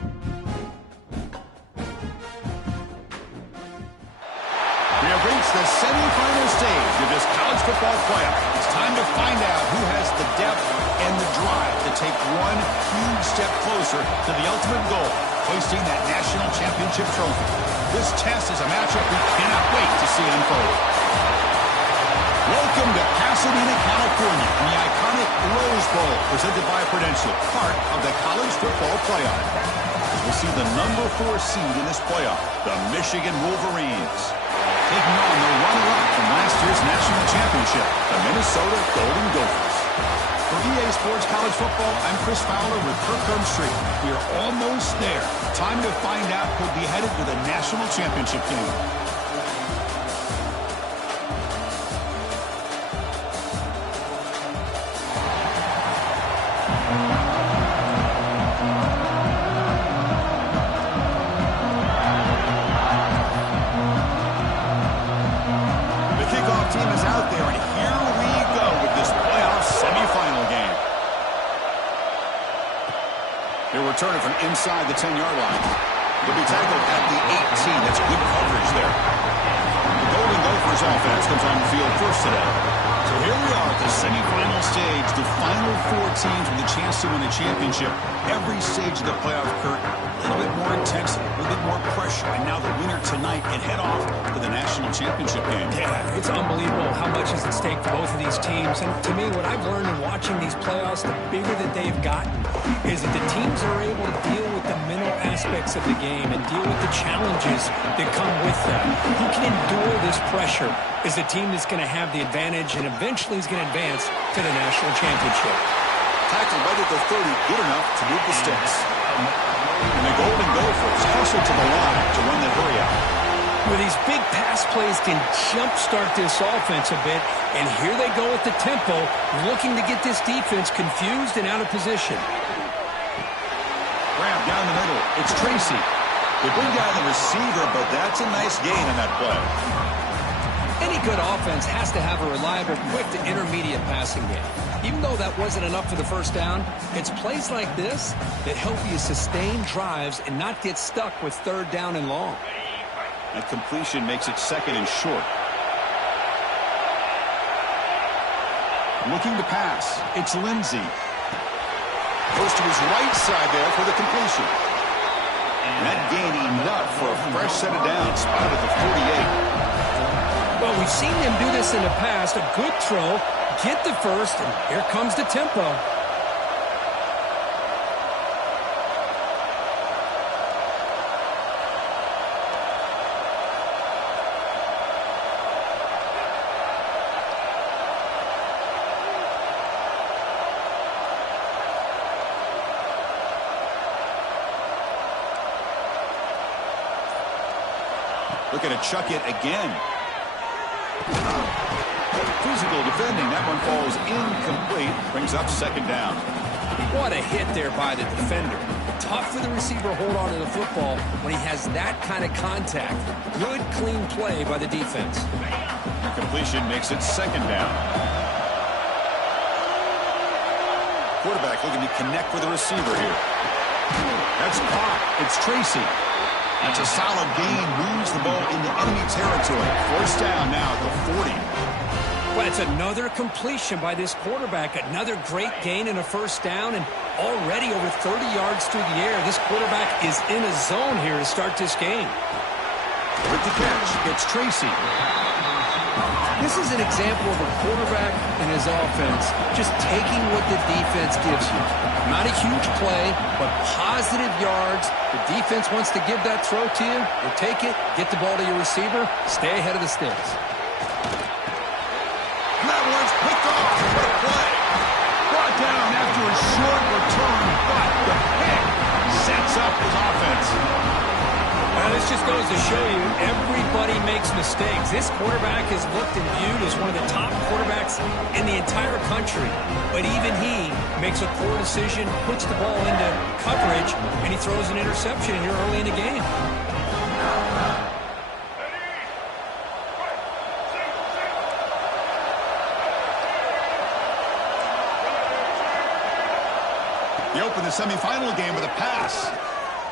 We have reached the semifinal stage of this college football playoff. It's time to find out who has the depth and the drive to take one huge step closer to the ultimate goal, hoisting that national championship trophy. This test is a matchup we cannot wait to see unfold. Welcome to Pasadena, California, in the iconic Rose Bowl, presented by Prudential, part of the college football playoff. We'll see the number 4 seed in this playoff, the Michigan Wolverines, taking on the runner-up from last year's national championship, the Minnesota Golden Gophers. For EA Sports College Football, I'm Chris Fowler with Kirk Herbstreit. We are almost there. Time to find out who'll be headed to the national championship game. Team is out there, and here we go with this playoff semifinal game. He'll return it from inside the 10-yard line. He'll be tackled at the 18. That's good coverage there. The Golden Gophers offense comes on the field first today. So here we are at the semifinal stage, the final 4 teams with a chance to win the championship. Every stage of the playoff, Kurt, a little bit more intensity, a little bit more pressure, and now the winner tonight can head off to the national championship game. Yeah, it's unbelievable how much is at stake for both of these teams. And to me, what I've learned in watching these playoffs, the bigger that they've gotten, is that the teams are able to deal with the mental aspects of the game and deal with the challenges that come with that. Who can endure this pressure is the team that's going to have the advantage and eventually is going to advance to the national championship. Tackled right at the 30, good enough to move the sticks. And the Golden Gophers hustle to the line to run the hurry out. Well, these big pass plays can jumpstart this offense a bit, and here they go at the tempo, looking to get this defense confused and out of position. Grab down the middle. It's Tracy. They bring down the receiver, but that's a nice gain on that play. Any good offense has to have a reliable, quick to intermediate passing game. Even though that wasn't enough for the first down, it's plays like this that help you sustain drives and not get stuck with 3rd down and long. That completion makes it 2nd and short. Looking to pass. It's Lindsey. Goes to his right side there for the completion. And that gain enough for a fresh set of downs. Spotted at the 48. Well, we've seen them do this in the past. A good throw, get the first, and here comes the tempo. Looking to chuck it again. Physical defending. That one falls incomplete. Brings up 2nd down. What a hit there by the defender. Tough for the receiver to hold on to the football when he has that kind of contact. Good, clean play by the defense. The completion makes it 2nd down. Quarterback looking to connect with the receiver here. That's caught. It's Tracy. That's a solid gain. Moves the ball into enemy territory. 1st down now at the 40. Well, it's another completion by this quarterback. Another great gain in a 1st down, and already over 30 yards through the air. This quarterback is in a zone here to start this game. With the catch, it's Tracy. This is an example of a quarterback and his offense just taking what the defense gives you. Not a huge play, but positive yards. The defense wants to give that throw to you. You take it, get the ball to your receiver, stay ahead of the sticks. That one's picked off. What a play. Brought down after a short return, but the pick sets up his offense. This just goes to show you everybody makes mistakes. This quarterback is looked and viewed as one of the top quarterbacks in the entire country. But even he makes a poor decision, puts the ball into coverage, and he throws an interception here early in the game. They open the semifinal game with a pass.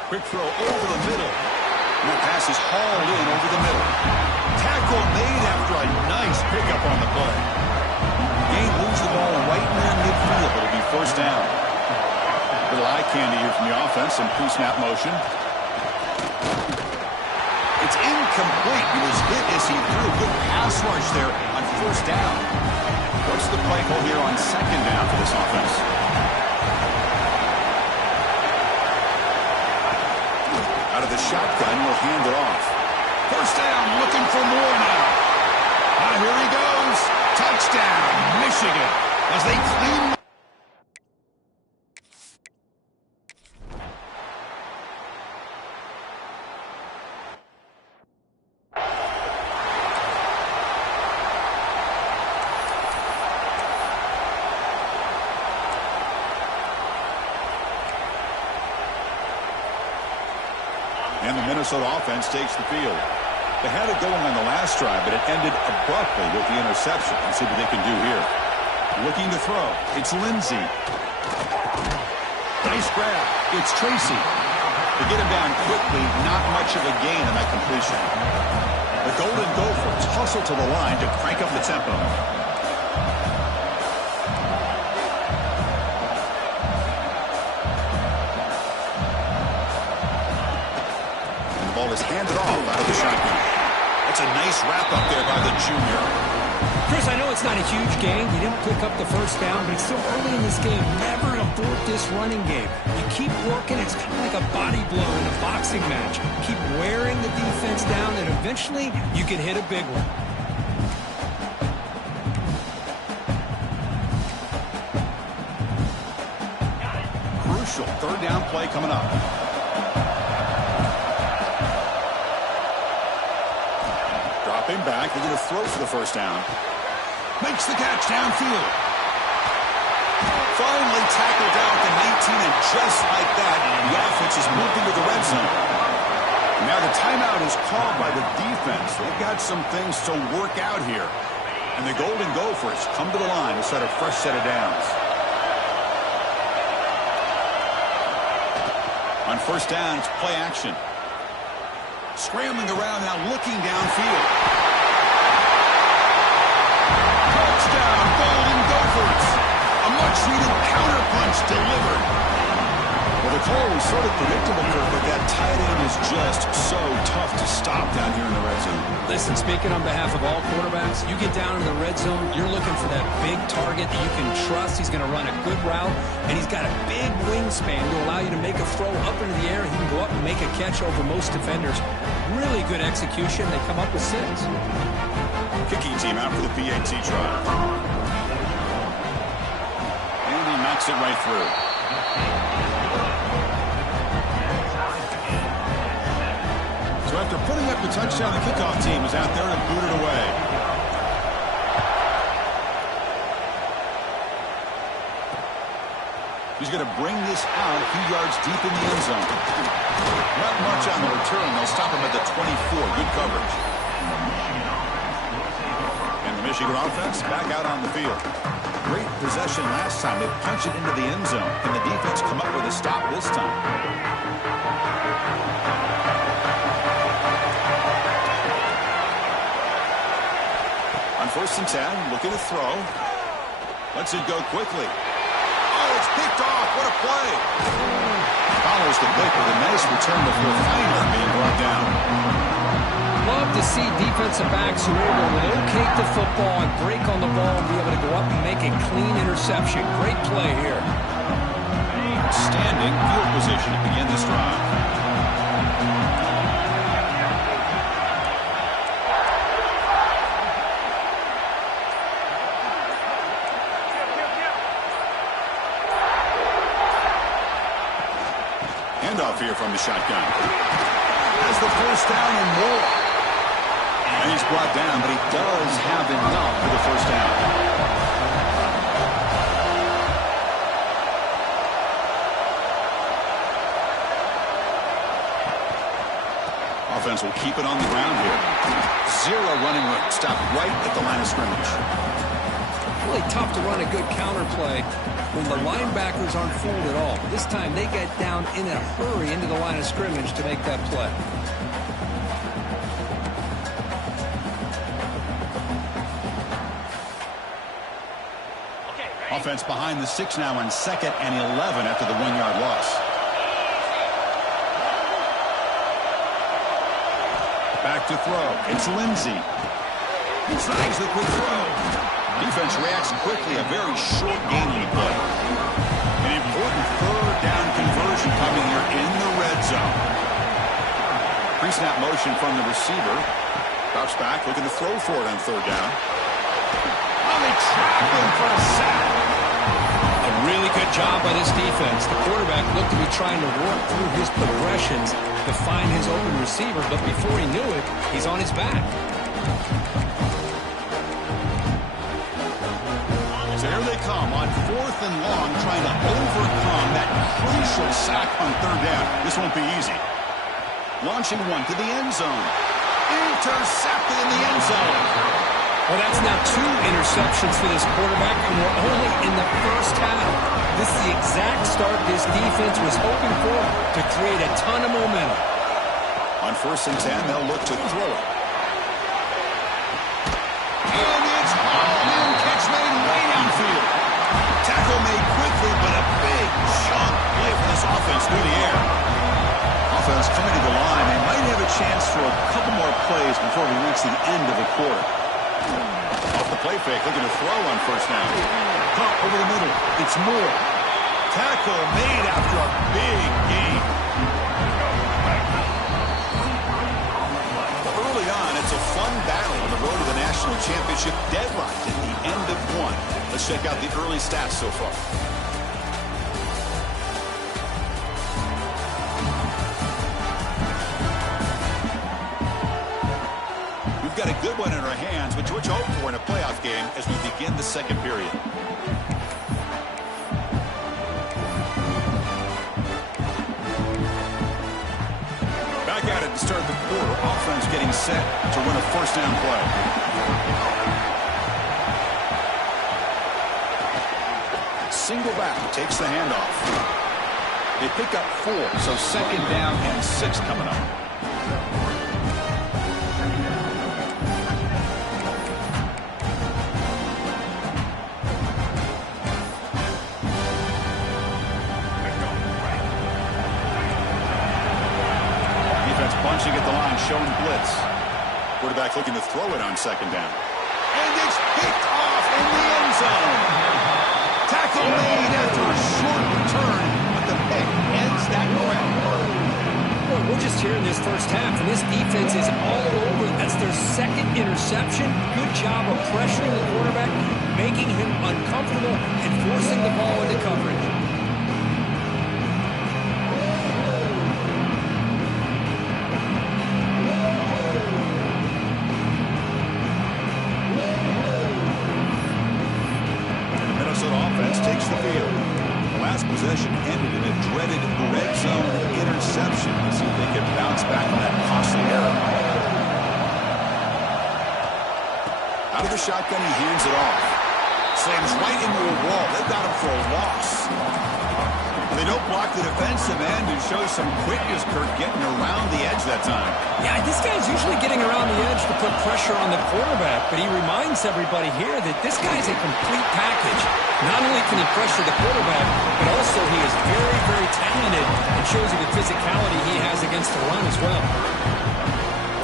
Quick throw over the middle. And that pass is hauled in over the middle. Tackle made after a nice pickup on the play. Gain lose the ball right near midfield. It'll be first down. Little eye candy here from the offense. Some pre-snap motion. It's incomplete. He was hit as he threw a good pass rush there on first down. What's the play call here on second down for this offense? Out of the shotgun, will hand it off. First down, looking for more now. Here he goes. Touchdown, Michigan, as they clean. And the Minnesota offense takes the field. They had it going on the last drive, but it ended abruptly with the interception. Let's see what they can do here. Looking to throw. It's Lindsey. Nice grab. It's Tracy. They get him down quickly. Not much of a gain on that completion. The Golden Gophers hustle to the line to crank up the tempo. Ball is handed off out of the shotgun. That's a nice wrap-up there by the junior. Chris, I know it's not a huge gain. He didn't pick up the first down, but it's still early in this game. Never abort this running game. You keep working. It's kind of like a body blow in a boxing match. Keep wearing the defense down, and eventually you can hit a big one. Crucial third down play coming up. Dropping back, they're going to throw for the first down. Makes the catch downfield. Finally tackled down at the 19, and just like that, the offense is moved into the red zone. Now the timeout is called by the defense. They've got some things to work out here. And the Golden Gophers come to the line to set a fresh set of downs. On first down, it's play action. Scrambling around now, looking downfield. Touchdown, Golden Gophers. A much-needed counterpunch delivered. Well, the call was sort of predictable, Kirk, but that tight end is just so tough to stop down here in the red zone. Listen, speaking on behalf of all quarterbacks, you get down in the red zone, you're looking for that big target that you can trust. He's going to run a good route, and he's got a big wingspan to allow you to make a throw up into the air. He can go up and make a catch over most defenders. Really good execution. They come up with 6. Kicking team out for the PAT try. And he knocks it right through. So after putting up the touchdown, the kickoff team is out there to boot it away. He's going to bring this out a few yards deep in the end zone. Not much on the return. They'll stop him at the 24. Good coverage. And the Michigan offense back out on the field. Great possession last time. They punch it into the end zone. Can the defense come up with a stop this time? On first and 10, looking to throw. Lets it go quickly. Oh, it's picked off. What a play. Follows the pick with a nice return before finally being brought down. Love to see defensive backs who are able to locate the football and break on the ball and be able to go up and make a clean interception. Great play here. Standing field position to begin this drive. Handoff here from the shotgun. Has the first down and more. And he's brought down, but he does have enough for the first down. Offense will keep it on the ground here. 0 running room. Stop right at the line of scrimmage. really tough to run a good counter play when the linebackers aren't fooled at all. This time they get down in a hurry into the line of scrimmage to make that play. Offense behind the 6 now on 2nd and 11 after the 1-yard loss. Back to throw. It's Lindsey. Snags the quick throw. Defense reacts quickly. A very short gain in the play. An important 3rd down conversion coming here in the red zone. Pre-snap motion from the receiver. Drops back, looking to throw for it on 3rd down. They trap him for a sack. A really good job by this defense. The quarterback looked to be trying to work through his progressions to find his open receiver, but before he knew it, he's on his back. So here they come on 4th and long, trying to overcome that crucial sack on 3rd down. This won't be easy. Launching one to the end zone. Intercepted in the end zone. Well, that's now 2 interceptions for this quarterback, and we're only in the first half. This is the exact start this defense was hoping for to create a ton of momentum. On 1st and 10, they'll look to throw it. And it's hauled in, catch made way downfield. Tackle made quickly, but a big chunk play for this offense through the air. Offense coming to the line. They might have a chance for a couple more plays before we reach the end of the quarter. Off the play fake, looking to throw on 1st down. Pump over the middle. It's Moore. Tackle made after a big gain. Early on, it's a fun battle on the road to the national championship, deadlocked at the end of 1. Let's check out the early stats so far. Got a good one in our hands, which we're hoping for in a playoff game as we begin the 2nd period. Back at it to start the quarter. Offense getting set to run a 1st down play. Single back, takes the handoff. They pick up 4, so 2nd down and 6 coming up. Bunching at the line, showing blitz. Quarterback looking to throw it on 2nd down. And it's picked off in the end zone. Tackle made after a short return, but the pick ends that round. Well, we're just here in this first half, and this defense is all over. That's their 2nd interception. Good job of pressuring the quarterback, making him uncomfortable, and forcing the ball into coverage. Takes the field. The last possession ended in a dreaded red zone interception. Let's see if they can bounce back on that costly error. Out of the shotgun, he hands it off. Slams right into a wall. They've got him for a loss. They don't block the defensive end and show some quickness, Kirk, getting around the edge that time. Yeah, this guy's usually getting around the edge to put pressure on the quarterback, but he reminds everybody here that this guy's a complete package. Not only can he pressure the quarterback, but also he is very, very talented and shows you the physicality he has against the run as well.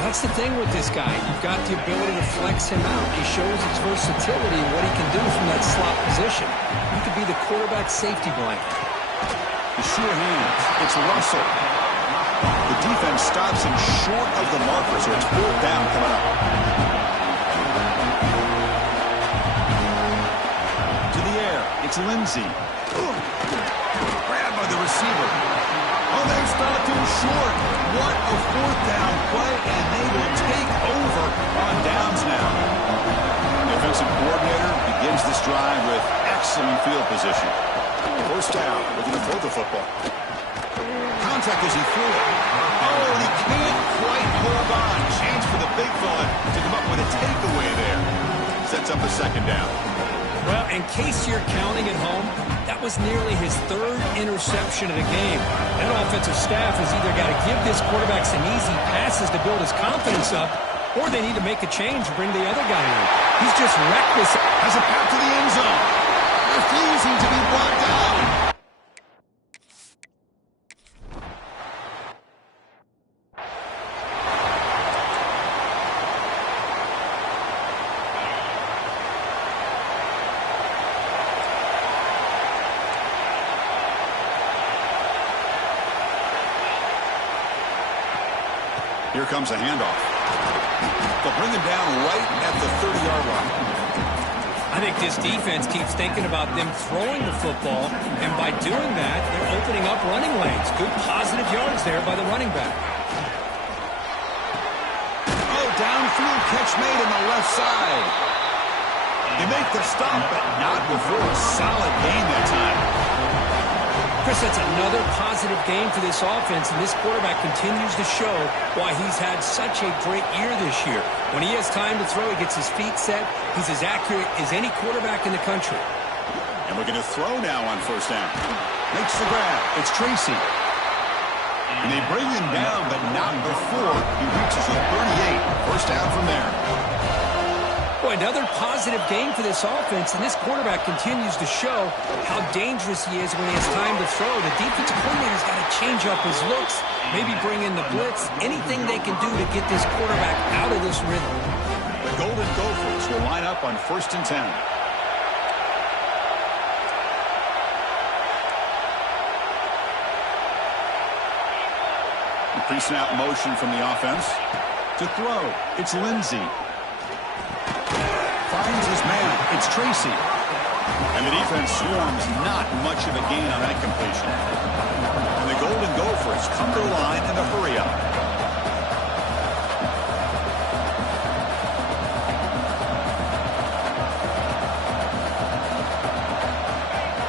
That's the thing with this guy. You've got the ability to flex him out. He shows his versatility and what he can do from that slot position. He could be the quarterback's safety blanket. The sure hands. It's Russell. The defense stops him short of the marker, so it's 4th down coming up. To the air. It's Lindsey. Grabbed by the receiver. Oh, they stopped him short. What a 4th down play, and they will take over on downs now. Defensive coordinator begins this drive with excellent field position. 1st down, looking to throw the football. Contact as he threw it. Oh, and he can't quite hold on. Chance for the big fella to come up with a takeaway there. Sets up a 2nd down. Well, in case you're counting at home, that was nearly his third interception of the game. That offensive staff has either got to give this quarterback some easy passes to build his confidence up, or they need to make a change and bring the other guy in. He's just reckless. Has a path to the end zone. Refusing to be brought down. Here comes a handoff. They'll bring him down right at the 30-yard line. I think this defense keeps thinking about them throwing the football, and by doing that, they're opening up running lanes. Good positive yards there by the running back. Oh, downfield catch made on the left side. They make the stop, but not before a solid gain that time. Chris, that's another positive game for this offense, and this quarterback continues to show why he's had such a great year this year. When he has time to throw, he gets his feet set. He's as accurate as any quarterback in the country. And we're going to throw now on first down. Makes the grab. It's Tracy. And they bring him down, but not before he reaches the 38. First down from there. Boy, another positive game for this offense, and this quarterback continues to show how dangerous he is when he has time to throw. The defensive coordinator's got to change up his looks, maybe bring in the blitz, anything they can do to get this quarterback out of this rhythm. The Golden Gophers will line up on first and 10. The pre-snap motion from the offense. To throw, it's Lindsey. Finds his man. It's Tracy. And the defense swarms not much of a gain on that completion. And the Golden Gophers come to the line in a hurry up.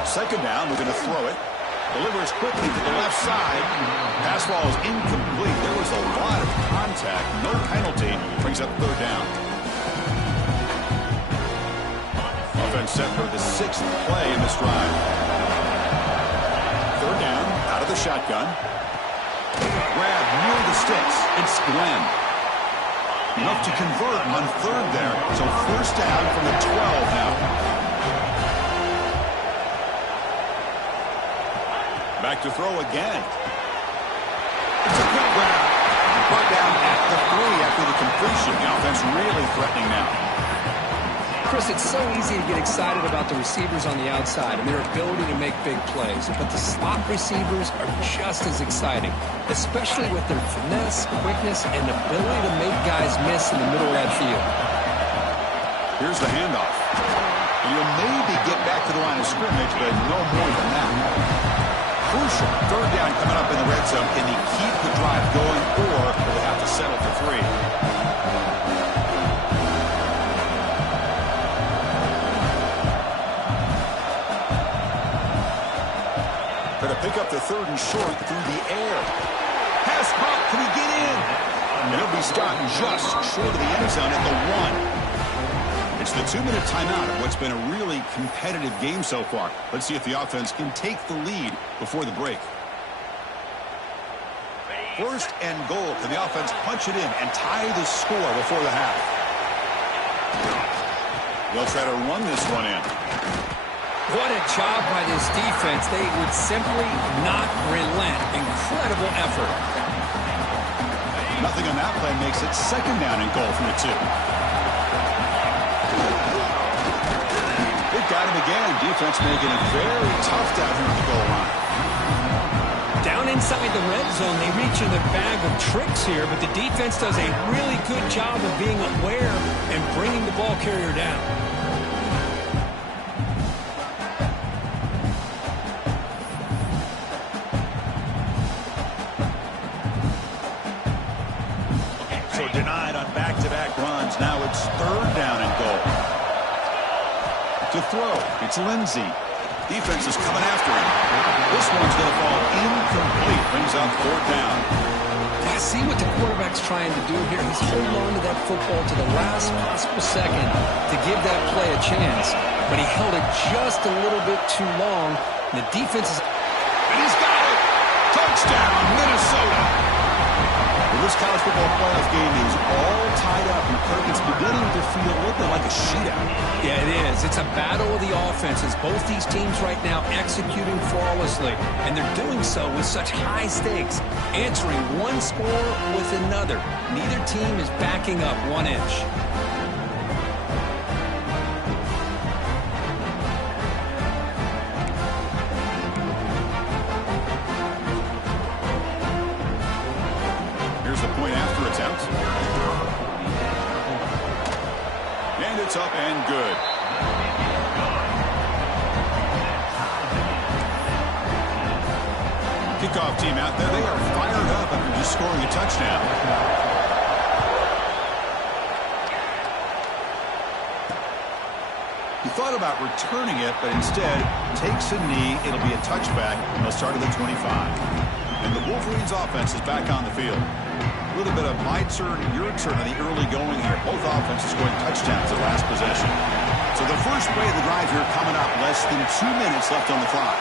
Second down, we're going to throw it. Delivers quickly to the left side. Pass ball is incomplete. There was a lot of contact. No penalty. Brings up third down. Offense set for the 6th play in this drive. Third down, out of the shotgun. Grab near the sticks. It's Glenn. Enough to convert on third there. So first down from the 12 now. Back to throw again. It's a quick grab. Brought down at the 3 after the completion. The offense really threatening now. Chris, it's so easy to get excited about the receivers on the outside and their ability to make big plays, but the slot receivers are just as exciting, especially with their finesse, quickness, and ability to make guys miss in the middle of that field. Here's the handoff. You'll maybe get back to the line of scrimmage, but no more than that. Crucial third down coming up in the red zone. Can they keep the drive going, or will they have to settle for 3? To pick up the third and short through the air. Pass caught. Can he get in? And he'll be stopped just short of the end zone at the 1. It's the 2-minute timeout of what's been a really competitive game so far. Let's see if the offense can take the lead before the break. First and goal. Can the offense punch it in and tie the score before the half? They'll try to run this one in. What a job by this defense. They would simply not relent. Incredible effort. Nothing on that play makes it second down and goal from the 2. They've got him again. Defense making it very tough down here on the goal line. Down inside the red zone, they reach in the bag of tricks here, but the defense does a really good job of being aware and bringing the ball carrier down. Now it's third down and goal. To throw, it's Lindsey. Defense is coming after him. This one's going to fall incomplete. Brings up fourth down. I see what the quarterback's trying to do here. He's holding on to that football to the last possible second to give that play a chance. But he held it just a little bit too long. The defense is... And he's got it! Touchdown, Minnesota! Well, this college football playoff game is all tied up, and Kirk, it's beginning to feel a little bit like a shootout. Yeah, it is. It's a battle of the offenses. Both these teams right now executing flawlessly, and they're doing so with such high stakes, answering one score with another. Neither team is backing up 1 inch. Here's the point after attempt. And it's up and good. Kickoff team out there. They are fired up after just scoring a touchdown. He thought about returning it, but instead takes a knee. It'll be a touchback. They'll start at the 25. And the Wolverines offense is back on the field. A little bit of my turn, your turn in the early going here. Both offenses scoring touchdowns at last possession. So the first play of the drive here coming up. Less than 2 minutes left on the clock.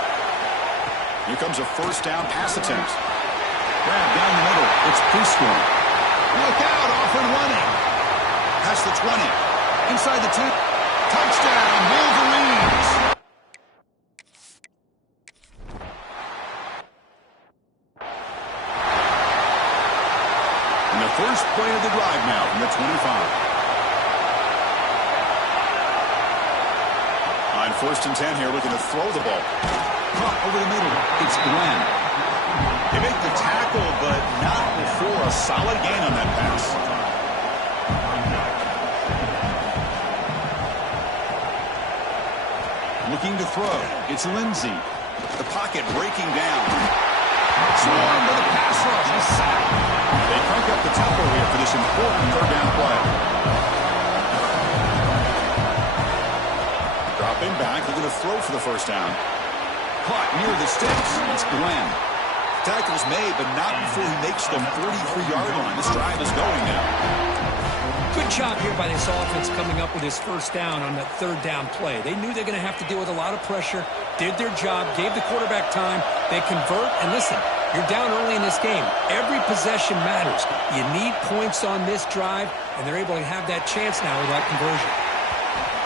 Here comes a first down pass attempt. Grab down the middle. It's Prescorn. Look out, off and running. Past the 20. Inside the 10. Touchdown, Wolverines. And the first play of the drive now from the 25. On 1st and 10 here, looking to throw the ball. Caught over the middle. It's Glenn. They make the tackle, but not before a solid gain on that pass. Looking to throw. It's Lindsey. The pocket breaking down. Swarm to the pass rush. A sack. They crank up the tempo here for this important 3rd down play. Dropping back. They're going to throw for the first down. Caught near the sticks. It's Glenn. Tackle's made, but not before he makes the 33-yard line. This drive is going now. Good job here by this offense coming up with his first down on that 3rd down play. They knew they're going to have to deal with a lot of pressure, did their job, gave the quarterback time. They convert, and listen, you're down early in this game. Every possession matters. You need points on this drive, and they're able to have that chance now with that conversion.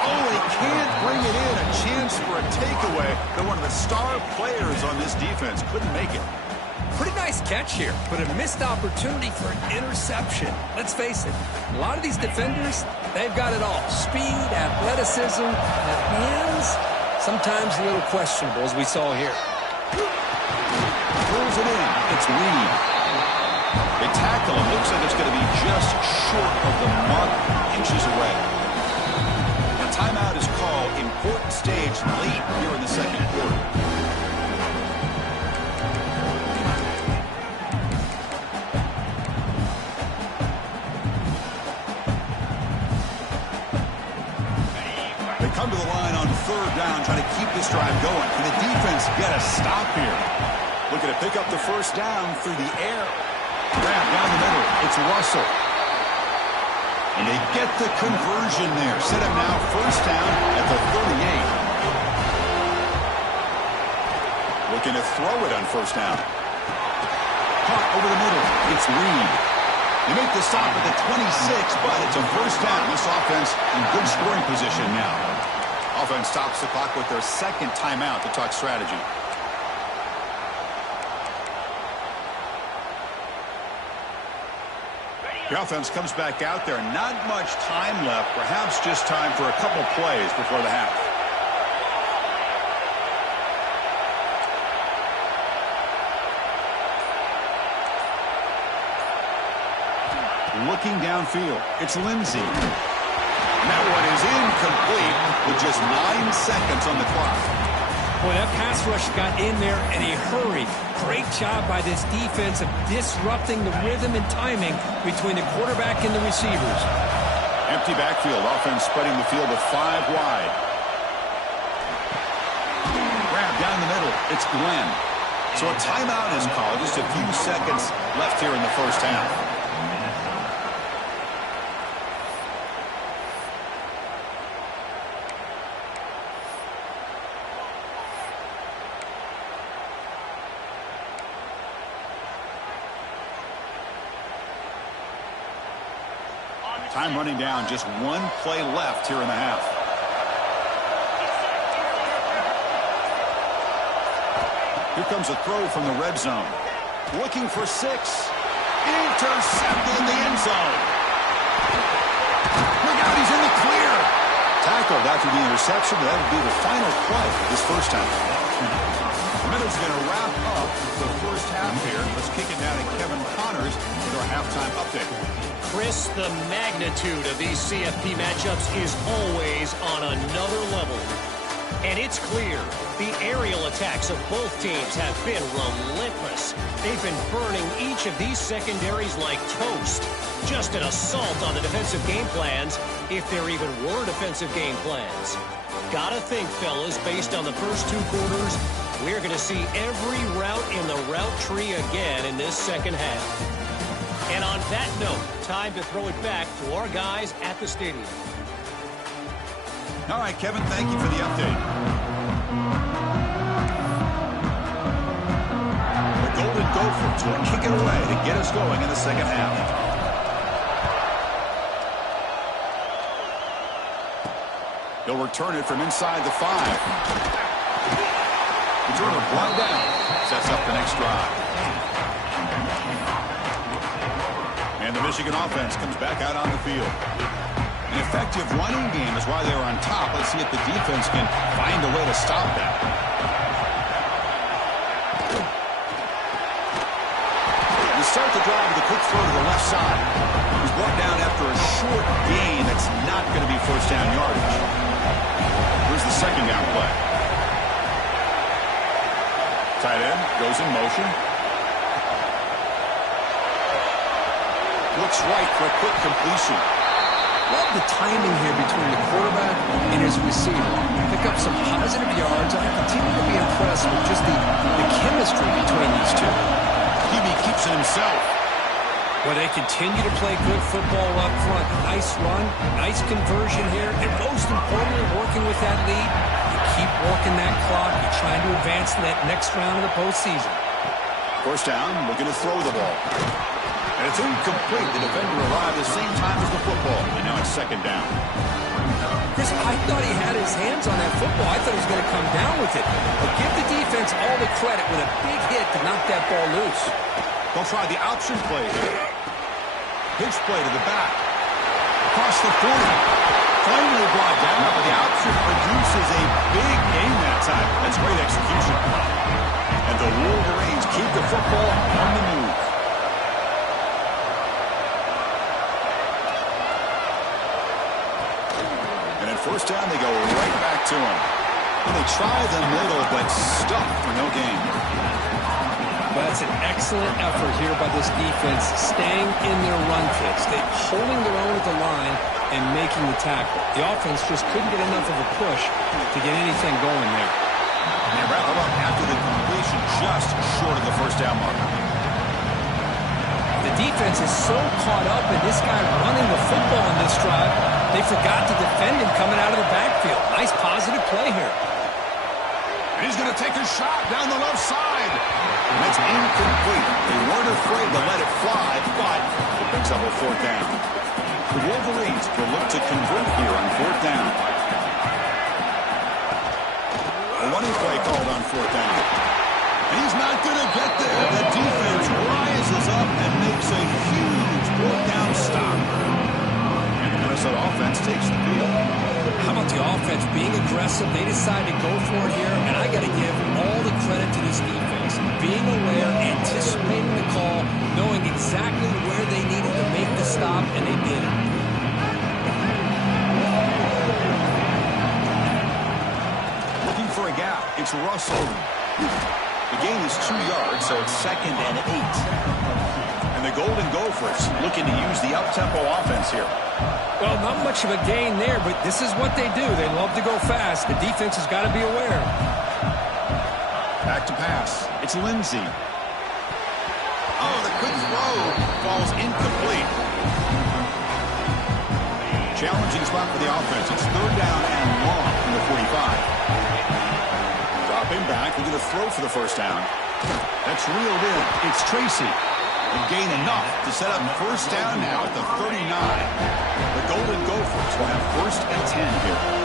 Oh, they can't bring it in. A chance for a takeaway, but one of the star players on this defense couldn't make it. Pretty nice catch here, but a missed opportunity for an interception. Let's face it, a lot of these defenders, they've got it all. Speed, athleticism, hands, sometimes a little questionable, as we saw here. Throws it in. It's Reed. They tackle him. Looks like it's going to be just short of the mark, inches away. A timeout is called. Important stage late here in the 2nd quarter. Come to the line on 3rd down, trying to keep this drive going. Can the defense get a stop here? Looking to pick up the first down through the air. Grab down the middle. It's Russell. And they get the conversion there. Set him now first down at the 38. Looking to throw it on first down. Caught over the middle. It's Reed. They make the stop at the 26, but it's a first down. This offense in good scoring position now. Offense stops the clock with their 2nd timeout to talk strategy. The offense comes back out there. Not much time left. Perhaps just time for a couple plays before the half. Looking downfield. It's Lindsey. And that one is incomplete with just 9 seconds on the clock. Boy, that pass rush got in there in a hurry. Great job by this defense of disrupting the rhythm and timing between the quarterback and the receivers. Empty backfield. Offense spreading the field with 5 wide. Grab down the middle. It's Glenn. So a timeout is called. Just a few seconds left here in the first half. Time running down, just one play left here in the half. Here comes a throw from the red zone. Looking for 6. Intercepted in the end zone. Look out, he's in the clear. Tackled after the interception. That would be the final play this first time. The Minnows are going to wrap up the first half here. Let's kick it down to Kevin Connors with our halftime update. Chris, the magnitude of these CFP matchups is always on another level. And it's clear the aerial attacks of both teams have been relentless. They've been burning each of these secondaries like toast. Just an assault on the defensive game plans, if there even were defensive game plans. Gotta think, fellas, based on the first 2 quarters, we're going to see every route in the route tree again in this second half. And on that note, time to throw it back to our guys at the stadium. All right, Kevin, thank you for the update. The Golden Gophers will kick it away to get us going in the second half. He'll return it from inside the 5. The Jordan brought down, sets up the next drive. And the Michigan offense comes back out on the field. An effective running game is why they're on top. Let's see if the defense can find a way to stop that. We start the drive with a quick throw to the left side. He's brought down after a short gain that's not going to be first down yardage. Here's the second down play. Tight end goes in motion. Looks right for a quick completion. Love the timing here between the quarterback and his receiver. Pick up some positive yards. I continue to be impressed with just the chemistry between these two. QB keeps it himself. Well, they continue to play good football up front. Nice run, nice conversion here, and most importantly, working with that lead, you keep working that clock. You're trying to advance in that next round of the postseason. First down, looking to throw the ball. And it's incomplete. The defender arrived at the same time as the football. And now it's second down. Chris, I thought he had his hands on that football. I thought he was going to come down with it. But give the defense all the credit with a big hit to knock that ball loose. They'll try the option play here. Pitch play to the back. Across the 40. Finally brought down, but the option produces a big gain that time. That's great execution. And the Wolverines keep the football on the move. First down, they go right back to him. And they try the middle, but stuck for no gain. Well, that's an excellent effort here by this defense, staying in their run fits. They're holding their own at the line and making the tackle. The offense just couldn't get enough of a push to get anything going there. And they wrap it up after the completion, just short of the first down mark. The defense is so caught up in this guy running the football in this drive, they forgot to defend him coming out of the backfield. Nice positive play here. And he's going to take a shot down the left side. And that's incomplete. They weren't afraid to let it fly, but it picks up a fourth down. The Wolverines will look to convert here on fourth down. A running play called on fourth down. And he's not going to get there. The defense rises up and makes a huge fourth down stop. And the Minnesota offense takes the field. How about the offense being aggressive? They decide to go for it here, and I got to give all the credit to this defense. Being aware, anticipating the call, knowing exactly where they needed to make the stop, and they did it. Looking for a gap. It's Russell. The gain is 2 yards, so it's 2nd and 8. And the Golden Gophers looking to use the up-tempo offense here. Well, not much of a gain there, but this is what they do. They love to go fast. The defense has got to be aware. Back to pass. It's It's Lindsey. Oh, the quick throw falls incomplete. Challenging spot for the offense. It's 3rd down and long from the 45. Dropping back, looking to throw for the first down. That's reeled in. It's Tracy. And gain enough to set up first down now at the 39. The Golden Gophers will have 1st and 10 here.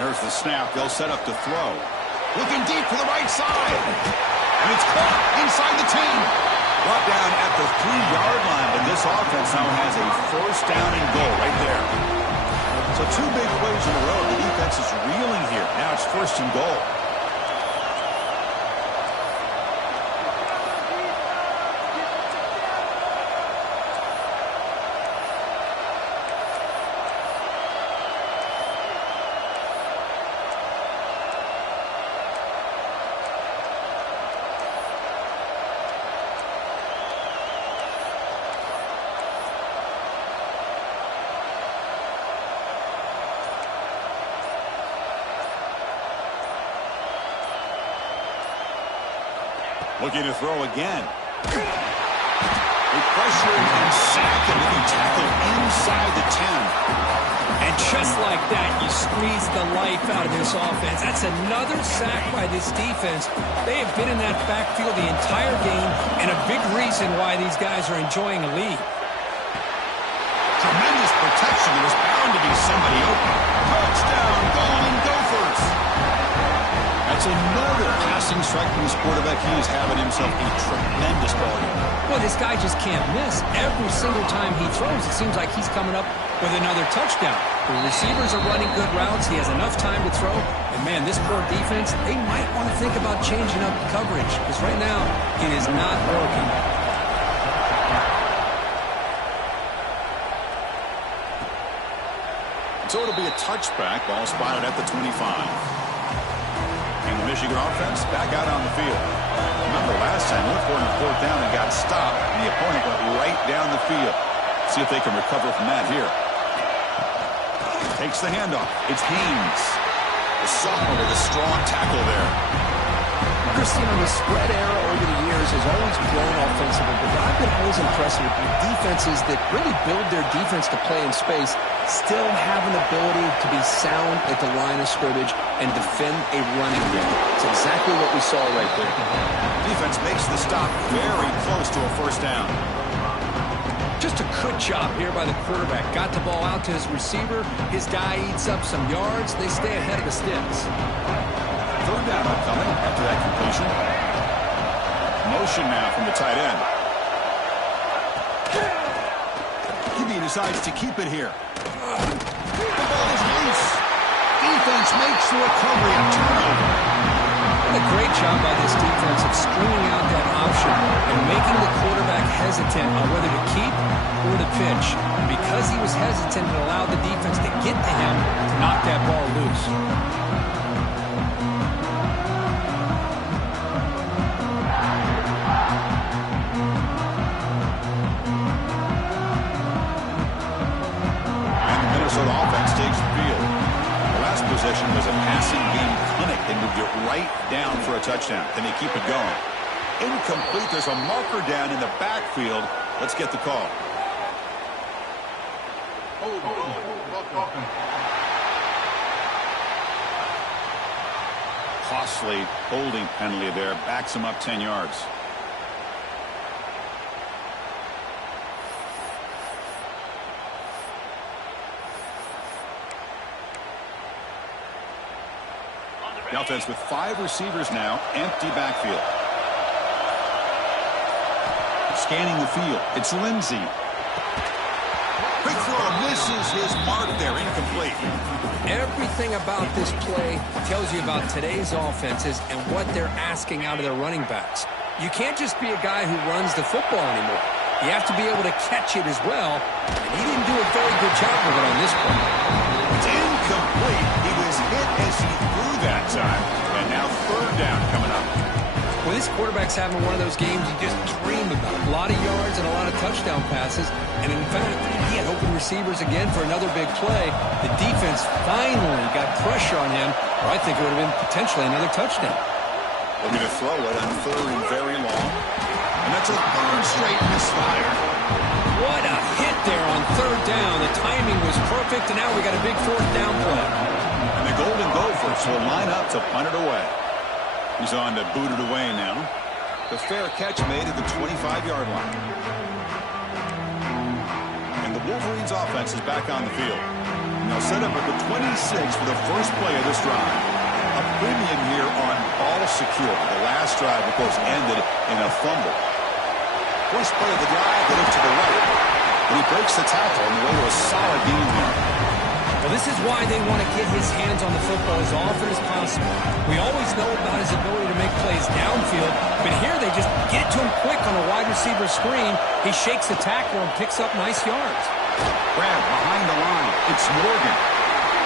There's the snap. They'll set up to throw. Looking deep for the right side. And it's caught inside the 10. Brought down at the 3-yard line, but this offense now has a first down and goal right there. So 2 big plays in a row. The defense is reeling here. Now it's 1st and goal. Looking to throw again. A pressure and sack, and then tackled inside the 10. And just like that, you squeeze the life out of this offense. That's another sack by this defense. They have been in that backfield the entire game, and a big reason why these guys are enjoying a lead. Tremendous protection. There was bound to be somebody open. Touchdown, Golden Gophers. That's another passing strike from this quarterback. He is having himself a tremendous ball game. Well, this guy just can't miss. Every single time he throws, it seems like he's coming up with another touchdown. The receivers are running good routes. He has enough time to throw. And, man, this poor defense, they might want to think about changing up coverage because right now it is not working. So it'll be a touchback. Ball spotted at the 25. And the Michigan offense back out on the field. Remember last time, they went for it on 4th down and got stopped, and the opponent went right down the field. See if they can recover from that here. Takes the handoff. It's Haynes. The sophomore with a strong tackle there. Christian, the spread era over the years has always grown offensively, but I've been always impressed with defenses that really build their defense to play in space, still have an ability to be sound at the line of scrimmage and defend a running game. It's exactly what we saw right there. Defense makes the stop very close to a first down. Just a good job here by the quarterback. Got the ball out to his receiver. His guy eats up some yards. They stay ahead of the sticks. 3rd down upcoming after that completion. Motion now from the tight end. QB decides to keep it here. The ball is loose. Defense makes the recovery and turnover. What a great job by this defense of stringing out that option and making the quarterback hesitant on whether to keep or to pitch. And because he was hesitant, it allowed the defense to get to him to knock that ball loose. Minnesota offense takes the field. The last possession was a passing game clinic. They moved it right down for a touchdown. Then they keep it going. Incomplete. There's a marker down in the backfield. Let's get the call. Costly holding penalty there. Backs him up 10 yards. The offense with 5 receivers now, empty backfield. Scanning the field, it's Lindsey. Quick throw, misses his mark there, incomplete. Everything about this play tells you about today's offenses and what they're asking out of their running backs. You can't just be a guy who runs the football anymore. You have to be able to catch it as well, and he didn't do a very good job of it on this play. It's incomplete. He was hit as he threw that time, and now 3rd down coming up. Well, this quarterback's having one of those games you just dream about. A lot of yards and a lot of touchdown passes. And in fact, he had open receivers again for another big play. The defense finally got pressure on him, or I think it would have been potentially another touchdown. We're going to throw it on 3rd and very long. And that's a 3rd straight misfire. What a hit there on 3rd down. The timing was perfect, and now we got a big 4th down play. And the Golden Gophers will line up to punt it away. He's on to boot it away now. The fair catch made at the 25-yard line. And the Wolverines offense is back on the field. Now set up at the 26 for the first play of this drive. A premium here on ball security. The last drive, of course, ended in a fumble. First play of the drive, they look to the right. And he breaks the tackle on the way to a solid gain here. Well, this is why they want to get his hands on the football as often as possible. We always know about his ability to make plays downfield, but here they just get it to him quick on a wide receiver screen. He shakes the tackle and picks up nice yards. Grab behind the line. It's Morgan.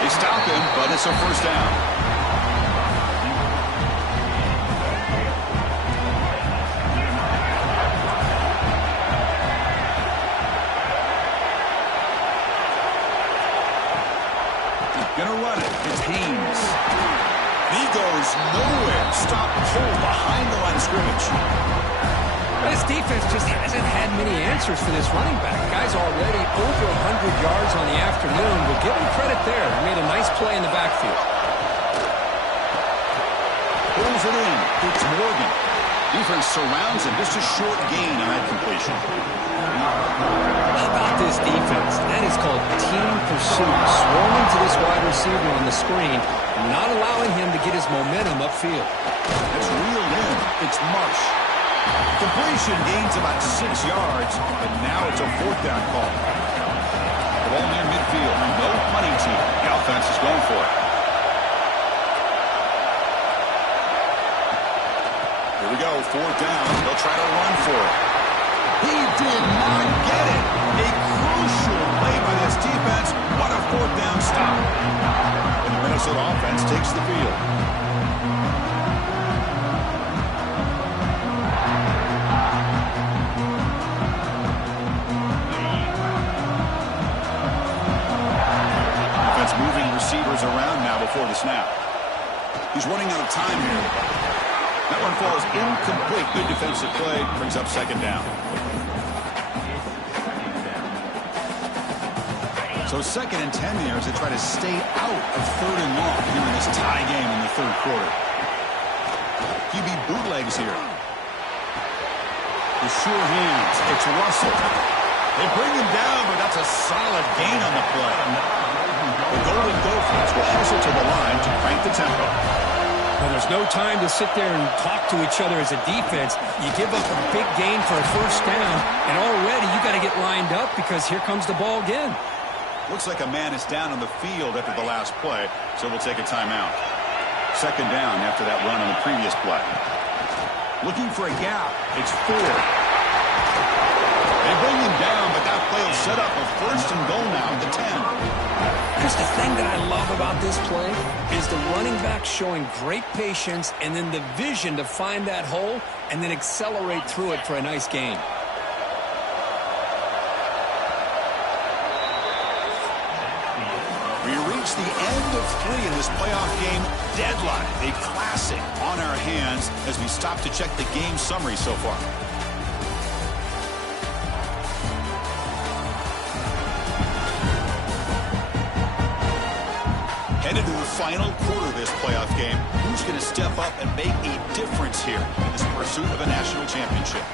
They stop him, but it's a first down. Gonna run it. It's Haynes. He goes nowhere. Stop pulled behind the line of scrimmage. This defense just hasn't had many answers for this running back. Guy's already over 100 yards on the afternoon. We'll give him credit there. He made a nice play in the backfield. Pulls it in. It's Morgan. Defense surrounds him. Just a short gain on that completion. How about this defense? That is called team pursuit. Swarming to this wide receiver on the screen, not allowing him to get his momentum upfield. It's reeled in. It's Marsh. Completion gains about 6 yards, but now it's a 4th down call. The ball near midfield. No punting team. The offense is going for it. Here we go. 4th down. They'll try to run for it. He did not get it. A crucial play by this defense. What a 4th down stop. And the Minnesota offense takes the field. Offense moving receivers around now before the snap. He's running out of time here. That one falls incomplete. Good defensive play. Brings up 2nd down. So 2nd and 10 here as they try to stay out of 3rd and long here in this tie game in the 3rd quarter. QB bootlegs here. The sure hands. It's Russell. They bring him down, but that's a solid gain on the play. The Golden Gophers will hustle to the line to crank the tempo. Well, there's no time to sit there and talk to each other as a defense. You give up a big gain for a 1st down, and already you got to get lined up because here comes the ball again. Looks like a man is down on the field after the last play, so we'll take a timeout. 2nd down after that run on the previous play. Looking for a gap. It's Ford. They bring him down, but that play will set up a 1st and goal now at the 10. Just the thing that I love about this play is the running back showing great patience and then the vision to find that hole and then accelerate through it for a nice gain. We reach the end of 3 in this playoff game. Deadline, a classic on our hands as we stop to check the game summary so far. Headed to the final quarter of this playoff game. Who's going to step up and make a difference here in this pursuit of a national championship?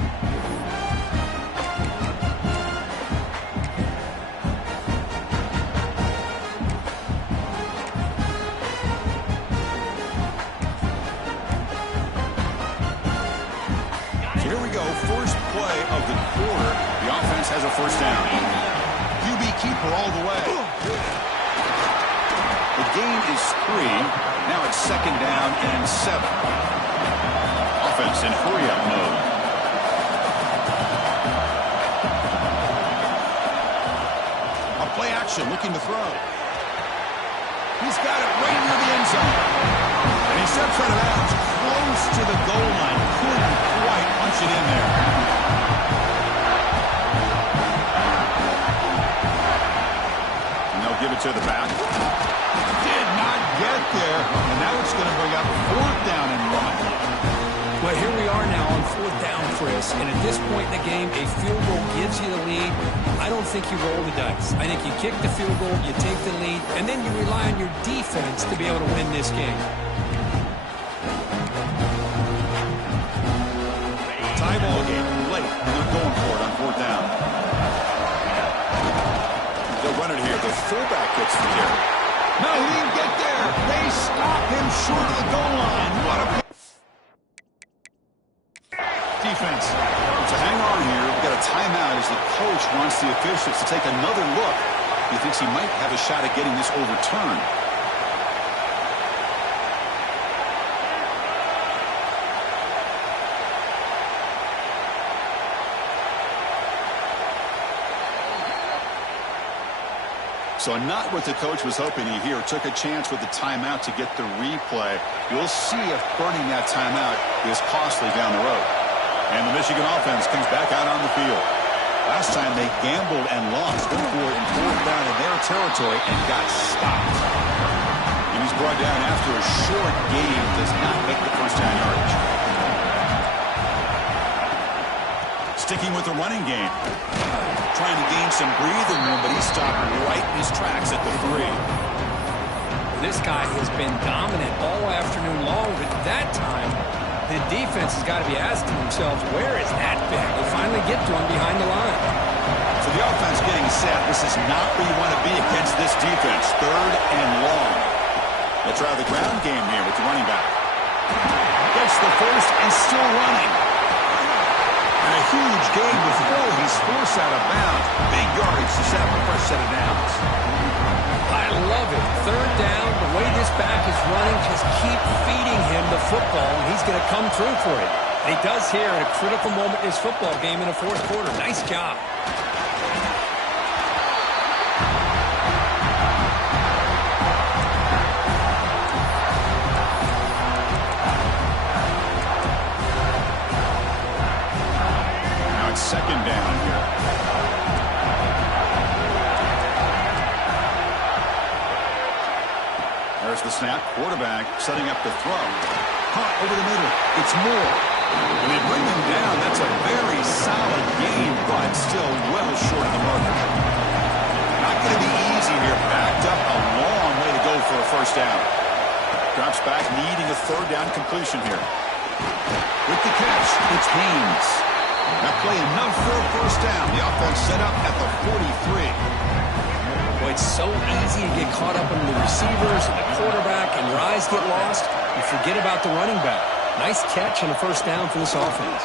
So here we go. First play of the quarter. The offense has a 1st down. QB keeper all the way. The gain is 3. Now it's 2nd down and 7. Offense in hurry-up mode. A play action looking to throw. He's got it right near the end zone. And he steps out of bounds close to the goal line. Could Well, here we are now on 4th down, Chris, and at this point in the game, a field goal gives you the lead. I don't think you roll the dice. I think you kick the field goal, you take the lead, and then you rely on your defense to be able to win this game. Tie ball game late, and they're going for it on 4th down. They'll run it here. The fullback gets the carry. No, he didn't get there. They stop him short of the goal line. What a defense. To hang on here, we've got a timeout as the coach wants the officials to take another look. He thinks he might have a shot at getting this overturned. So not what the coach was hoping to hear. Took a chance with the timeout to get the replay. We'll see if burning that timeout is costly down the road. And the Michigan offense comes back out on the field. Last time they gambled and lost. Went for it in 4th down in their territory and got stopped. And he's brought down after a short gain. Does not make the first down yardage. Sticking with the running game. Trying to gain some breathing room, but he stopped right in his tracks at the 3. This guy has been dominant all afternoon long, but that time, the defense has got to be asking themselves, where is that back? They finally get to him behind the line. So the offense getting set. This is not where you want to be against this defense. 3rd and long. They'll try the ground game here with the running back. Gets the first and still running. And a huge gain before he's forced out of bounds. Big yardage to set up a fresh set of downs. I love it. 3rd down, the way this back is running, just keep feeding him the football, and he's going to come through for it. And he does here at a critical moment in his football game in the 4th quarter. Nice job. Now it's 2nd down here. There's the snap. Quarterback setting up the throw. Caught over the middle. It's Moore. And they bring him down. That's a very solid gain, but still well short of the marker. Not going to be easy here. Backed up a long way to go for a first down. Drops back, needing a 3rd down completion here. With the catch, it's Haynes. That play enough for a first down. The offense set up at the 43. Boy, it's so easy to get caught up in the receivers and the quarterback, and your eyes get lost. You forget about the running back. Nice catch and a first down for this offense.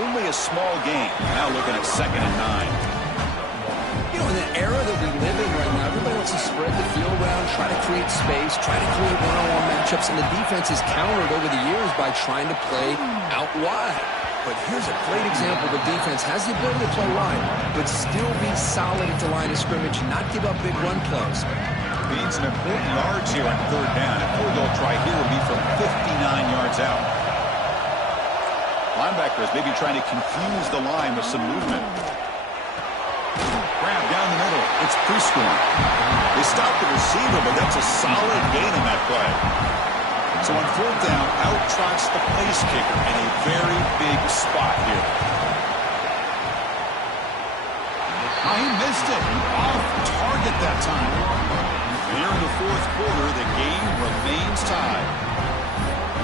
Only a small gain. Now looking at 2nd and 9. You know, in the era that we live in right now, everybody wants to spread the field around, try to create space, try to create one-on-one matchups, and the defense has countered over the years by trying to play out wide. But here's a great example. The defense has the ability to play wide, but still be solid at the line of scrimmage and not give up big run plays. Needs some important yards here on 3rd down. A field goal try here will be from 59 yards out. Linebackers maybe trying to confuse the line with some movement. Grab down the middle. It's Prescorn. They stop the receiver, but that's a solid gain on that play. So on 4th down, out trots the place kicker in a very big spot here. Oh, he missed it. Off target that time. And here in the 4th quarter, the game remains tied.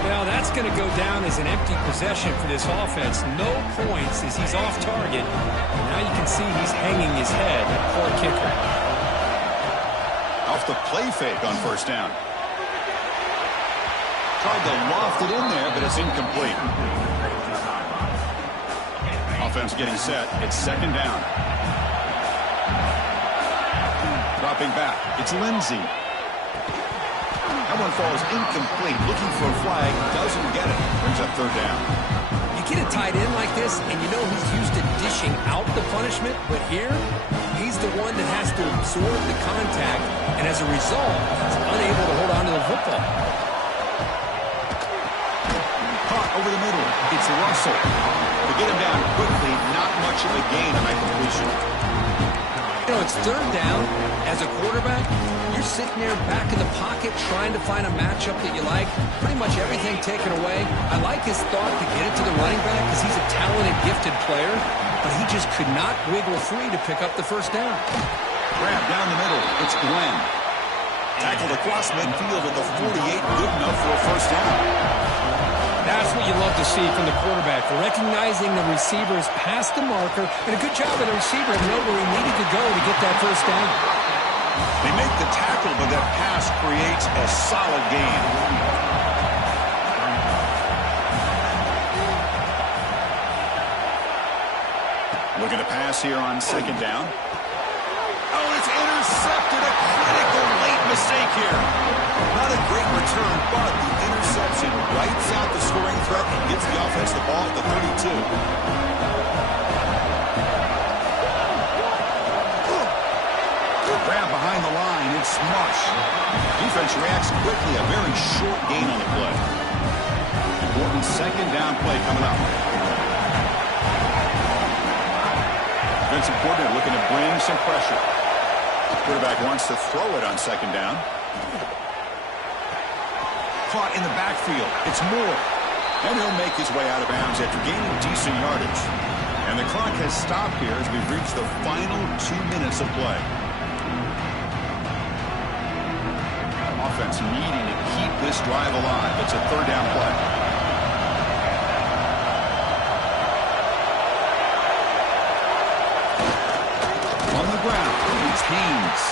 Well, that's going to go down as an empty possession for this offense. No points as he's off target. And now you can see he's hanging his head. Poor kicker. Off the play fake on 1st down. Tried to loft it in there, but it's incomplete. Offense getting set. It's 2nd down. Dropping back. It's Lindsey. That one falls incomplete. Looking for a flag. Doesn't get it. Brings up 3rd down. You get a tight end like this, and you know he's used to dishing out the punishment, but here, he's the one that has to absorb the contact, and as a result, he's unable to hold on to the football. Caught over the middle. It's Russell. To get him down quickly, not much of a gain on that completion. You know, it's third down. As a quarterback, you're sitting there back in the pocket trying to find a matchup that you like. Pretty much everything taken away. I like his thought to get it to the running back because he's a talented, gifted player, but he just could not wiggle free to pick up the first down. Grab down the middle. It's Glenn. Tackled across midfield at the 48. Good enough for a first down. That's what you love to see from the quarterback, recognizing the receiver is past the marker, and a good job of the receiver to know where he needed to go to get that first down. They make the tackle, but that pass creates a solid gain. Looking to pass here on second down. Oh, it's intercepted. A critical late mistake here. Not a great return, but the interception wipes out the scoring threat and gives the offense the ball at the 32. Grab behind the line. It's Smush. Defense reacts quickly. A very short gain on the play. Important second down play coming up. Defensive coordinator looking to bring some pressure. Quarterback wants to throw it on second down. Caught in the backfield. It's Moore. And he'll make his way out of bounds after gaining decent yardage. And the clock has stopped here as we've reached the final 2 minutes of play. Offense needing to keep this drive alive. It's a third down play. On the ground, it's Haynes.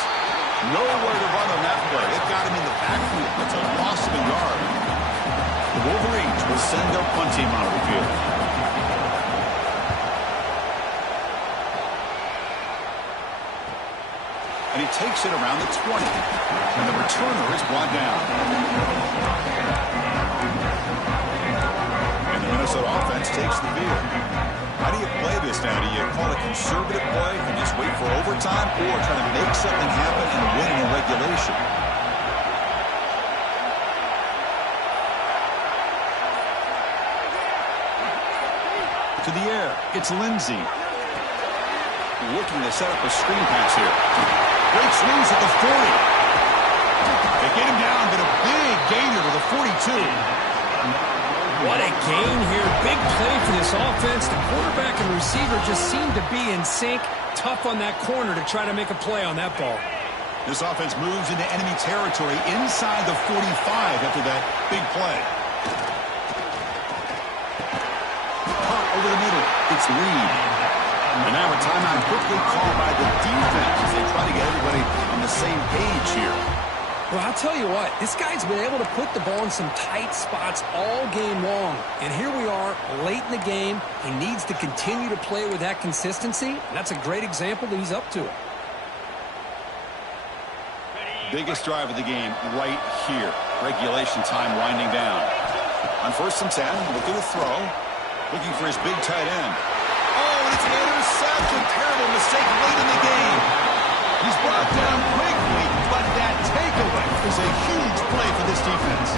Nowhere to run on that play. They've got him in the backfield. It's a loss of a yard. The Wolverines will send their punt team out of the field. And he takes it around the 20. And the returner is brought down. And the Minnesota offense takes the field. How do you play this now? Do you call a conservative play and just wait for overtime, or try to make something happen and win in regulation? To the air, it's Lindsey. Looking to set up a screen pass here. Breaks loose at the 40. They get him down, but a big gainer to the 42. What a gain here. Big play for this offense. The quarterback and receiver just seem to be in sync. Tough on that corner to try to make a play on that ball. This offense moves into enemy territory inside the 45 after that big play. Caught over the middle. It's Reed. And now a timeout quickly called by the defense as they try to get everybody on the same page here. Well, I'll tell you what, this guy's been able to put the ball in some tight spots all game long. And here we are, late in the game. He needs to continue to play with that consistency. And that's a great example that he's up to it. Biggest drive of the game right here. Regulation time winding down. On 1st and 10, looking to throw. Looking for his big tight end. Oh, and it's an interception. Terrible mistake late in the game. He's brought down quickly, but that takeaway is a huge play for this defense.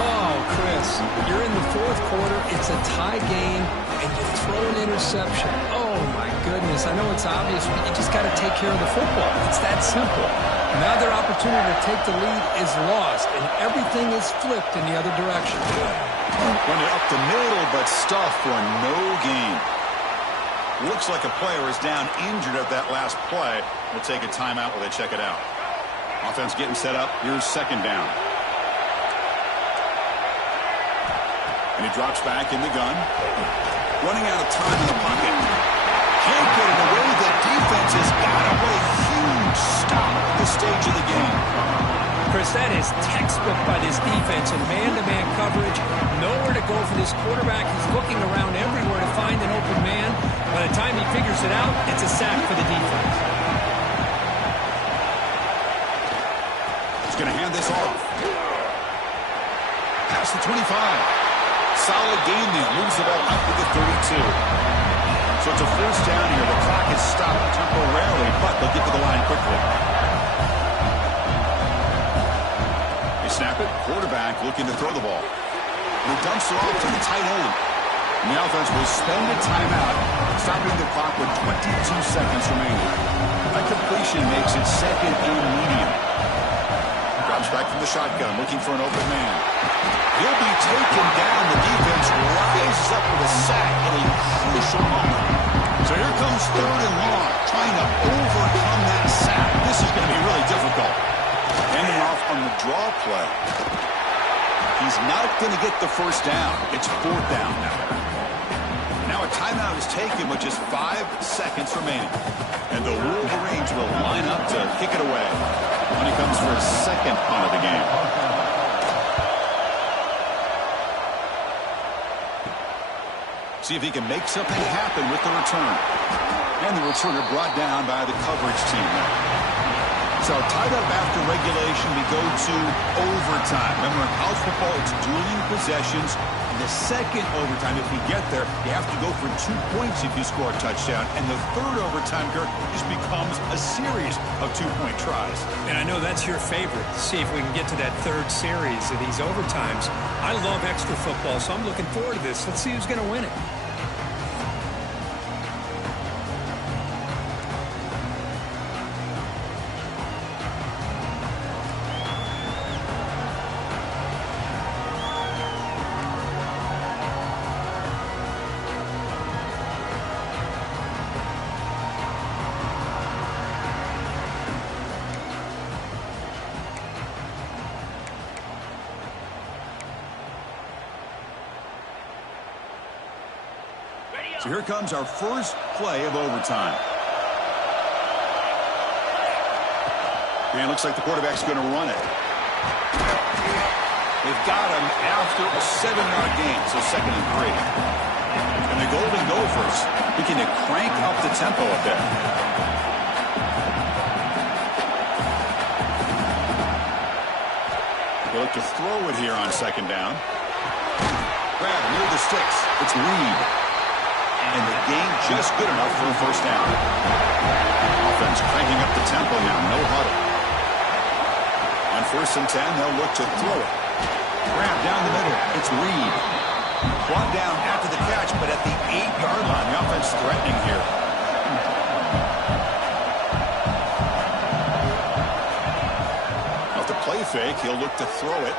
Oh, Chris, you're in the 4th quarter. It's a tie game, and you throw an interception. Oh, my goodness. I know it's obvious, but you just got to take care of the football. It's that simple. Now their opportunity to take the lead is lost, and everything is flipped in the other direction. Running up the middle, but stuffed for no gain. Looks like a player is down injured at that last play. We'll take a timeout while they check it out. Offense getting set up. Here's second down. And he drops back in the gun. Running out of time in the pocket. Can't get it away. The defense has got him. What a huge stop at this stage of the game. Chris, that is textbook by this defense in man-to-man coverage. Nowhere to go for this quarterback. He's looking around everywhere to find an open man. By the time he figures it out, it's a sack for the defense. He's going to hand this off. Past the 25. Solid gain. He moves the ball up to the 32. So it's a first down here. The clock is stopped temporarily, but they'll get to the line quickly. Snap it. Quarterback looking to throw the ball. He dumps it off to the tight end. And the offense will spend a timeout. stopping the clock with 22 seconds remaining. That completion makes it second and medium. Drops back from the shotgun, looking for an open man. He'll be taken down. The defense rises up with a sack at a crucial moment. So here comes third and long, trying to overcome that sack. This is going to be really difficult. Ending off on the draw play. He's not going to get the first down. It's fourth down now. Now a timeout is taken with just 5 seconds remaining. And the Wolverines will line up to kick it away when he comes for his second punt of the game. See if he can make something happen with the return. And the returner brought down by the coverage team now. So tied up after regulation, we go to overtime. Remember, in college football, it's dueling possessions. In the second overtime, if we get there, you have to go for 2 points if you score a touchdown. And the third overtime, Kirk, just becomes a series of 2-point tries. And I know that's your favorite. See if we can get to that third series of these overtimes. I love extra football, so I'm looking forward to this. Let's see who's going to win it. So here comes our first play of overtime. And it looks like the quarterback's going to run it. They've got him after a 7-yard gain, so 2nd and 3. And the Golden Gophers beginning to crank up the tempo a bit. They look to throw it here on 2nd down. Grab near the sticks. It's Reed. And the gain just good enough for a first down. Offense cranking up the tempo now. No huddle. On 1st and 10, they'll look to throw it. Grab down the middle. It's Reed. Brought down after the catch, but at the 8-yard line. The offense threatening here. Off the play fake, he'll look to throw it.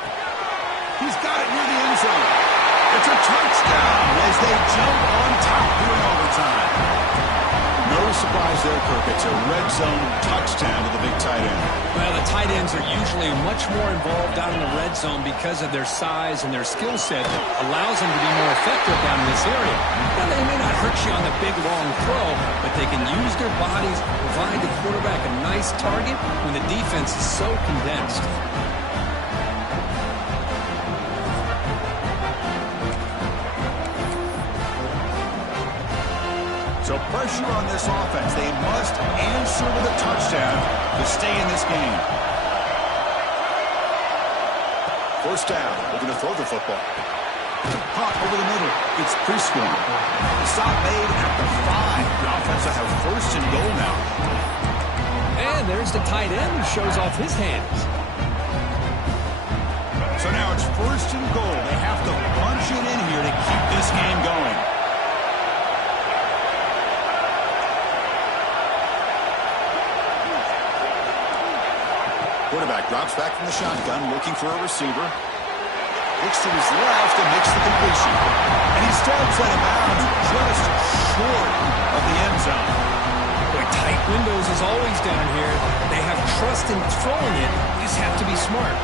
He's got it near the end zone. It's a touchdown as they jump on top here in overtime. No surprise there, Kirk. It's a red zone touchdown to the big tight end. Well, the tight ends are usually much more involved out in the red zone because of their size and their skill set that allows them to be more effective down in this area. Now, they may not hurt you on the big, long throw, but they can use their bodies to provide the quarterback a nice target when the defense is so condensed. So pressure on this offense. They must answer with a touchdown to stay in this game. First down. Looking to throw the football. Caught over the middle. It's Prescorn. The stop made at the 5. The offense will have 1st and goal now. And there's the tight end who shows off his hands. So now it's 1st and goal. They have to punch it in here to keep this game going. Quarterback drops back from the shotgun, looking for a receiver. Looks to his left and makes the completion. And he steps out of bounds just short of the end zone. Boy, tight windows is always down here. They have trust in throwing it. You just have to be smart.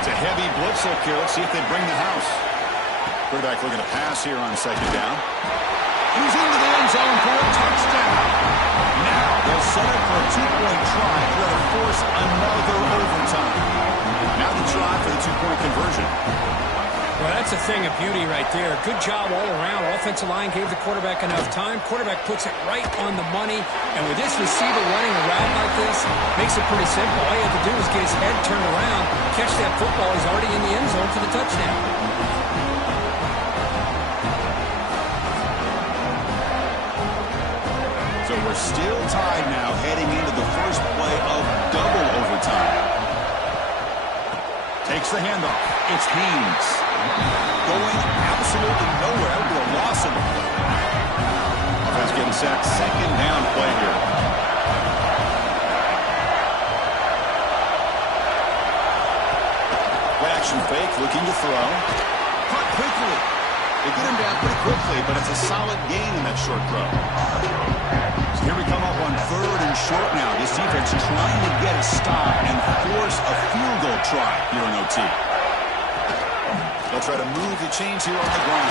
It's a heavy blitz look here. Let's see if they bring the house. Quarterback looking to pass here on 2nd down. He's into the end zone for a touchdown. Now they'll set up for a 2-point try to try to force another overtime. Now the try for the 2-point conversion. Well, that's a thing of beauty right there. Good job all around. Offensive line gave the quarterback enough time. Quarterback puts it right on the money. And with this receiver running a route like this, makes it pretty simple. All you have to do is get his head turned around, catch that football. He's already in the end zone for the touchdown. So we're still tied now heading into the first play of double overtime. Takes the handoff. It's Haynes. going absolutely nowhere to a loss in the play. Offense getting set. Second down play here. Play action fake, looking to throw. Caught quickly. They get him down pretty quickly, but it's a solid gain in that short throw. So here we come up on 3rd and short now. This defense trying to get a stop and force a field goal try here in OT. They'll try to move the chains here on the ground.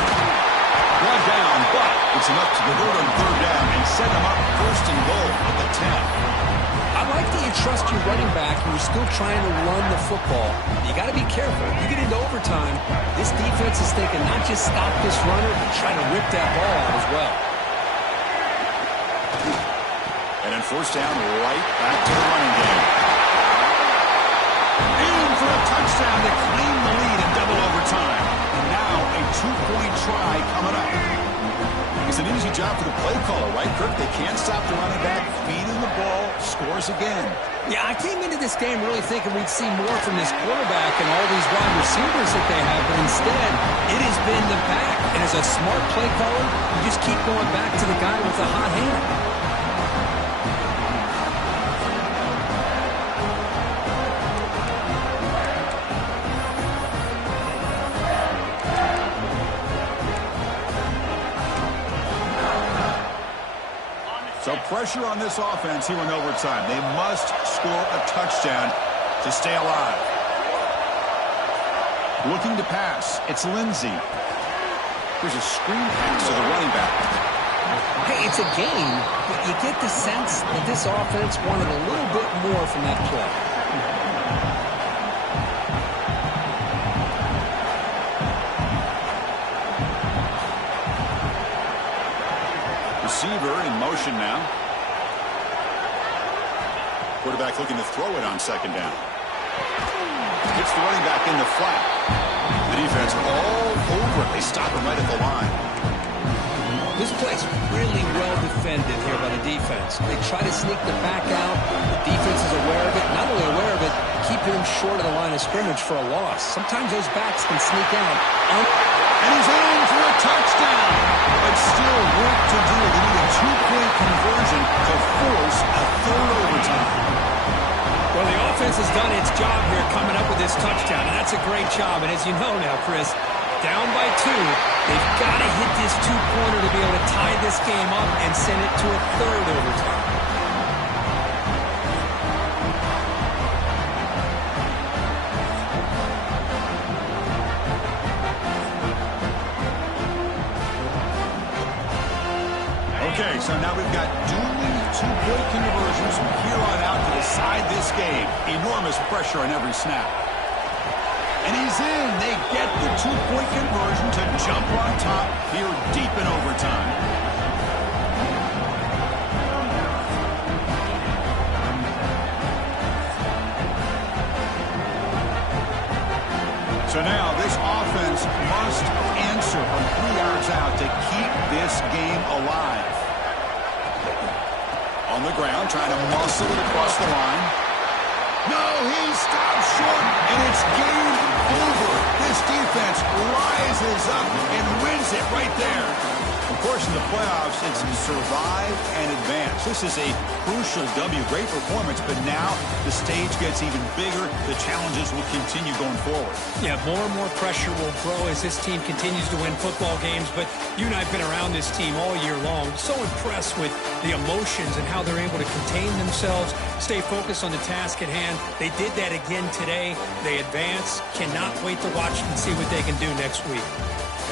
Brought down, but it's enough to convert on 3rd down and set them up 1st and goal at the 10. I like that you trust your running back and you're still trying to run the football. You got to be careful. You get into overtime, this defense is thinking not just stop this runner, but try to rip that ball out as well. And then 1st down, right back to the running game. In for a touchdown to claim the lead in double overtime. And now a 2-point try coming up. It's an easy job for the play caller, right, Kirk? They can't stop the running back, feeding the ball, scores again. Yeah, I came into this game really thinking we'd see more from this quarterback and all these wide receivers that they have, but instead, it has been the back. And as a smart play caller, you just keep going back to the guy with the hot hand. So pressure on this offense here in overtime. They must score a touchdown to stay alive. Looking to pass. It's Lindsey. Here's a screen pass to the running back. Hey, it's a game, but you get the sense that this offense wanted a little bit more from that play. Receiver in motion now. Quarterback looking to throw it on 2nd down. Gets the running back in the flat. The defense all over it. They stop him right at the line. This play's really well defended here by the defense. They try to sneak the back out. The defense is aware of it. Not only aware of it, keeping him short of the line of scrimmage for a loss. Sometimes those backs can sneak out. And he's in for a touchdown. But still work to do. They need a 2-point conversion to force a 3rd overtime. Well, the offense has done its job here coming up with this touchdown, and that's a great job. And as you know now, Chris, down by 2, they've got to hit this 2-pointer to be able to tie this game up and send it to a 3rd overtime. Okay, so now we've got dueling 2-point conversions from here on out to decide this game. Enormous pressure on every snap. And he's in. They get the 2-point conversion to jump on top here deep in overtime. So now this offense must answer from 3 yards out to keep this game alive. On the ground, trying to muscle it across the line. No, he stops short, and it's game over. This defense rises up and wins it right there. Of course, in the playoffs, it's survive and advance. This is a crucial W. Great performance, but now the stage gets even bigger. The challenges will continue going forward. Yeah, more and more pressure will grow as this team continues to win football games, but you and I have been around this team all year long. So impressed with the emotions and how they're able to contain themselves, stay focused on the task at hand. They did that again today. They advance. Cannot wait to watch and see what they can do next week.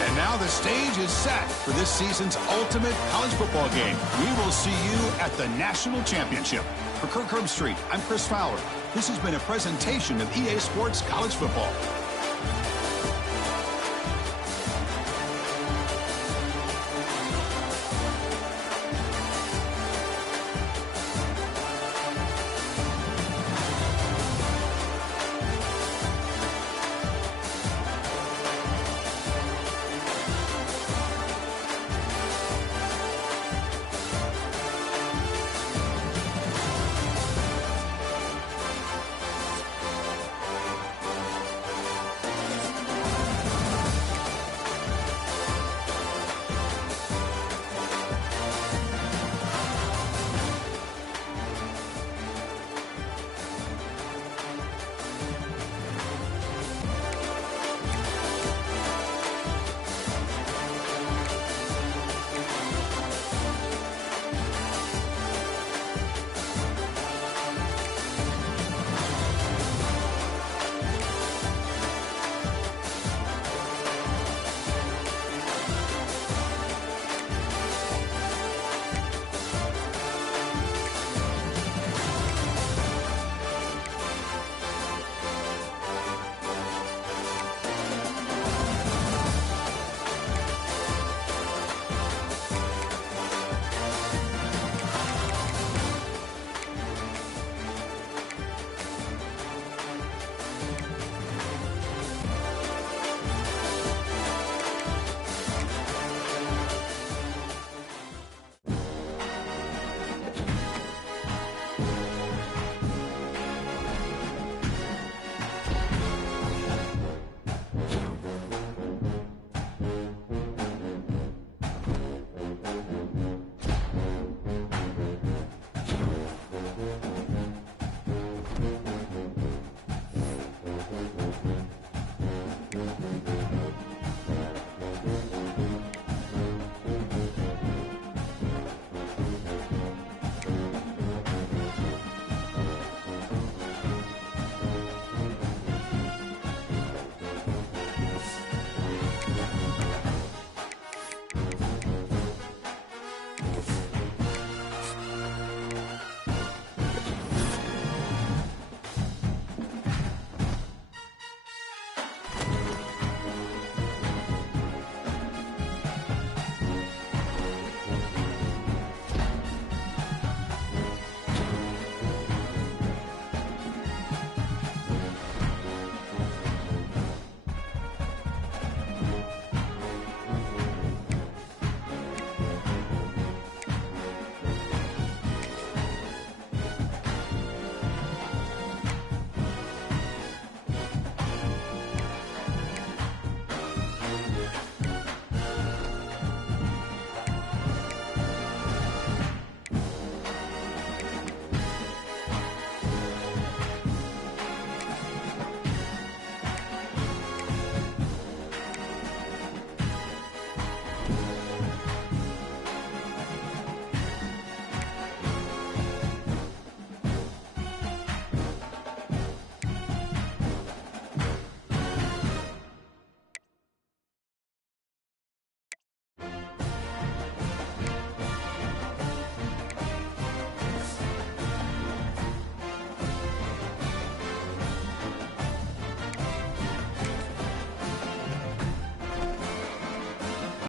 And now the stage is set for this season's ultimate college football game. We will see you at the National Championship. For Kirk Herbstreit, I'm Chris Fowler. This has been a presentation of EA Sports College Football.